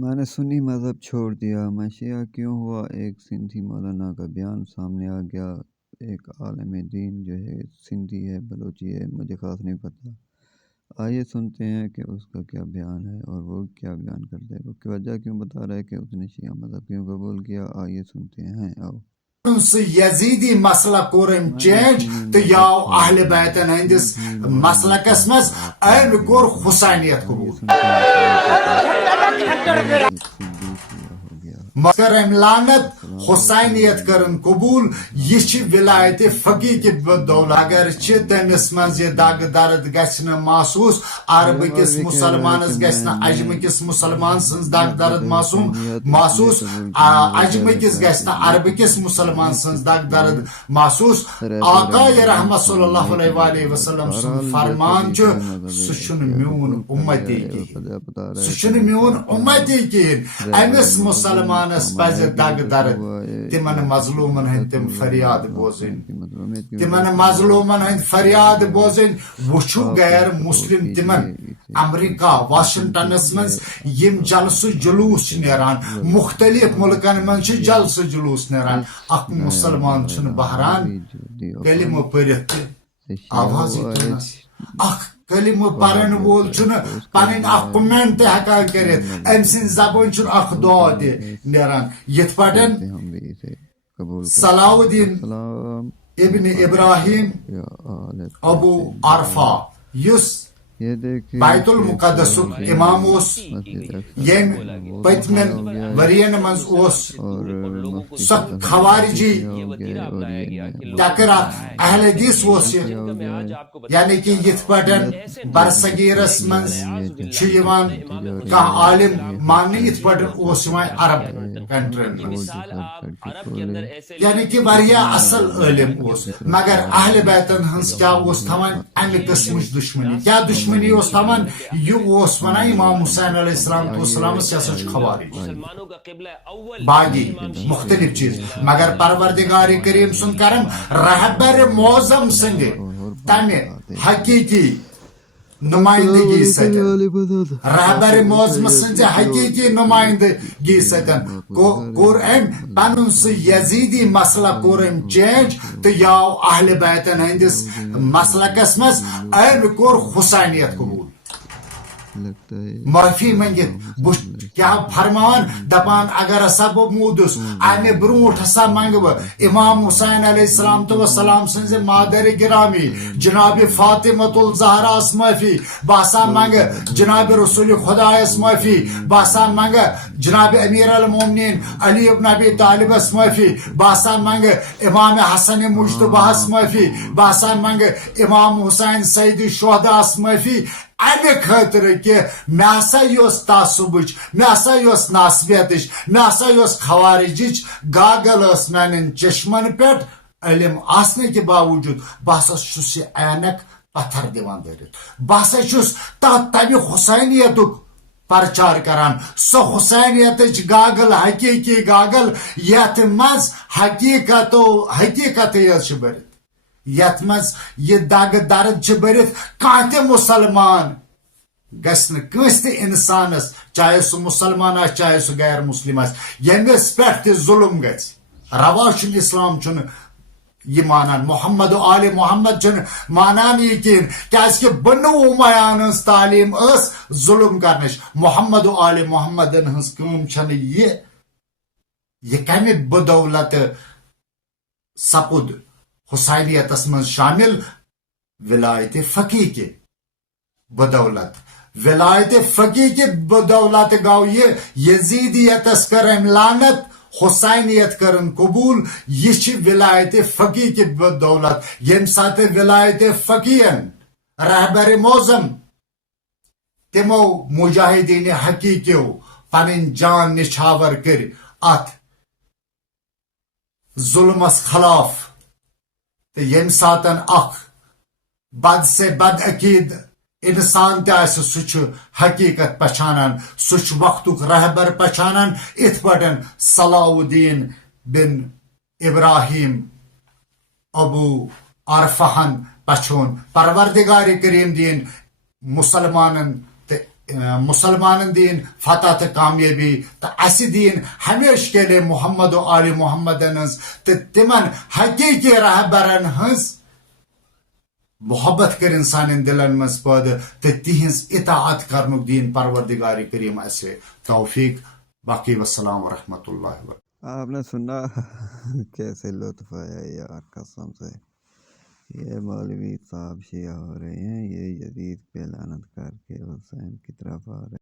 میں نے سنی مذہب چھوڑ دیا، میں شیعہ کیوں ہوا؟ ایک سندھی مولانا کا بیان سامنے آ گیا۔ ایک عالم دین جو ہے سندھی ہے، بلوچی ہے، مجھے خاص نہیں پتہ۔ آئیے سنتے ہیں کہ اس کا کیا بیان ہے اور وہ کیا بیان کرتا ہے، وہ کی وجہ کیوں بتا رہا ہے کہ اس نے شیعہ مذہب کیوں قبول کیا۔ آئیے سنتے ہیں۔ آؤ یزیدی مسئلہ کورم چینج تو یاو اہل بیتن ہندس مسلکس مز ام کور حسینیت قبول کرم لانت حسینیت کرن قبول یہ ولایت فقی کی بدولت اگر تمس مز یہ دگ درد گھن محسوس عرب کس مسلمانس گھن اجم کس مسلمان سن دگ درد محسوس اجم کس گھن عرب کس مسلمان سن دگ درد محسوس آقا رحمت صلی اللہ علیہ وآلہ وسلم سن فرمان سہ میون امتی سہ میون امتی کہین امس مسلمانس پز دگ درد تمن مظلومن ہند تم فریاد بوزن تمن مظلومن ہند فریاد بوزن وچھو غیر مسلم تمن امریکہ واشنگٹنس من یم جلسہ جلوس نیران مختلف ملکن من جلسہ جلوس نیران اخ مسلمان چھ بہران کلمہ پرت آواز اخ کلمہ پرن وول پن کمنٹ ہکان کرت ام سن زبان اخ دعا تہ نیران یت پٹن صلاح الدین ابن ابراہیم ابو عرفہ یس بیت المقدس امام یم پتمن ورین مز سہ خوارجی ٹکرا اہل حدیث یعنی کہ یت پٹن برصغیرس مز عالم ماننے یت پٹن عرب کنٹرین یعنی کہ واریاہ اصل عالم مگر اہل بیتن ہنس کیا تھوان امہ قسم دشمنی کیا دشمنی تھوان یہ ونان امام حسین علیہ السلام یہ ہسا خوارج باقی مختلف چیز مگر پروردگار کریم سن کرم رہبر معظم سند تمہ حقیقی نمائندگی رہبر معظم سن حقیقی نمائندگی کور ام پن سہ یزیدی مسئلہ کور ام چینج تو یاو اہل بیتن ہندس مسلکس مز ام کور حسینیت قبول معافی منگت کیا فرمان دپان اگر ہسا بہ مودس امہ بروٹ ہسا منگ امام حسین علیہ السلام تو وسلام سن مادر گرامی جناب فاطمۃ الزہراس معافی بہسا منگ جناب رسول خدایس معافی بہسا منگ جناب امیر المومنین علی ابن ابی طالبس معافی بہسا منگ امام حسن مجتبہس معافی بہسا منگ امام حسین سید الشہداءس معافی امہ خاطر کہ مے ہسا تعصبچ مے ہسا ناسبیت مے ہسا خوارجچ گاگل میان چشمن پہ علم آسنے کے باوجود بہ ہسا یہ اینک پتھر دان دٲرِتھ بہ ہسا تمہ حسینیت پرچار کران سو حسینیت گاگل حقیقی گاگل یت مز حقیقت برت یت مز یہ دگ درد برت کان تہ مسلمان گھس کنس تہ انسانس چاہے سہ مسلمان چاہے سہ غیر مسلم یمس پہ تہ ظلم گھس روا اسلام یہ مانان محمد و آل محمد مانان یہ کہین کہ بنو امیان ہز تعلیم اس ظلم کرنچ محمد و آل محمد ہز کم یہ کمہ بدولت سپد حسینیتس من شامل ولایت فقی کے بدولت ولایت فقی کے بدولت گو یہ یزیدیتس کرم لعنت حسینیت کرن قبول یہ ولایت فقی کی بدولت یم سات ولایت فقیین رہبر معظم تمو مجاہدین حقیقیو پنن جان نچھاور کر ات ظلمس خلاف تو یم ساتن اخ بد سے بد عقید انسان سہ حقیقت پہچانان سہ وقتک رہبر پہچانان ات پٹن صلاح الدین بن ابراہیم ابو عرفہن پچھون پروردگار کریم دین مسلمانن مسلمان دین فتح تو کامیابی تو اس دین ہمیشہ کے لیے محمد و آل محمد تو تمن حقیقی رہبرن ہز محبت کرن سان دلن مز پید تو تہذ اطاعت کرنک دین پروردگار کریم اسے توفیق. باقی والسلام ورحمۃ اللہ وبرکاتہ. آپ نے سنا کیسے لطف آیا یار قسم سے. یہ مولوی صاحب شیعہ ہو رہے ہیں، یہ یزید پہ لعنت کر کے حسین کی طرف آ رہے ہیں.